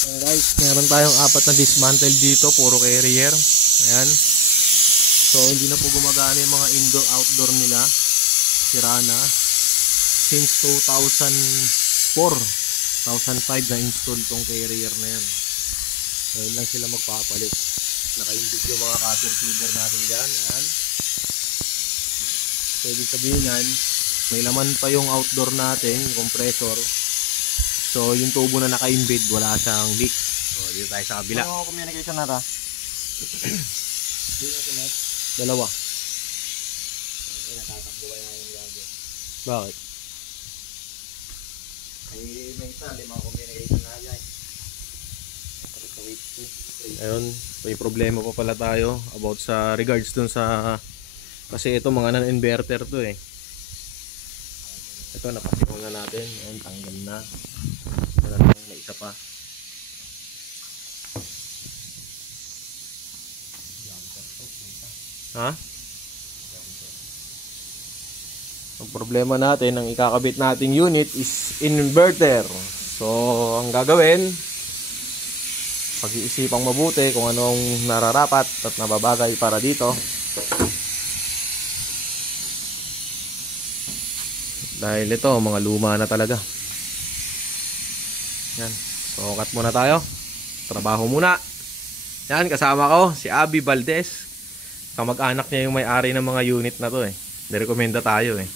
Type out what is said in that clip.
Ayan guys, meron tayong 4 na dismantle dito, puro carrier. Ayan. So hindi na po gumagana yung mga indoor-outdoor nila. Sira na. Since 2004, 2005 na install tong carrier na yan. Ngayon lang sila magpapalit. Naka-indig yung mga cutter feeder natin dyan. Ayan. So ibig sabihin yan, may laman pa yung outdoor natin, compressor. So yung tubo na naka-embed, wala siyang leak. So dito tayo sa kabila. Ano communication na ta? Dalawa. Natatakbo kaya yung gago. Bakit? Ay may isa, 5 communication na dyan. Ayun, may problema pa pala tayo about sa regards dun sa, kasi ito mga non-inverter to eh. Ito napasigaw na natin. Ayun, tanggal na. May isa pa. Ha? Ang problema natin, ang ikakabit nating unit is inverter. So ang gagawin, pag-iisipang mabuti kung anong nararapat at nababagay para dito. Dahil ito, mga luma na talaga. Yan. So, cut muna tayo. Trabaho muna. Yan, kasama ko, si Abby Valdez. Kamag-anak niya yung may-ari ng mga unit na to eh. Nirekomenda tayo eh.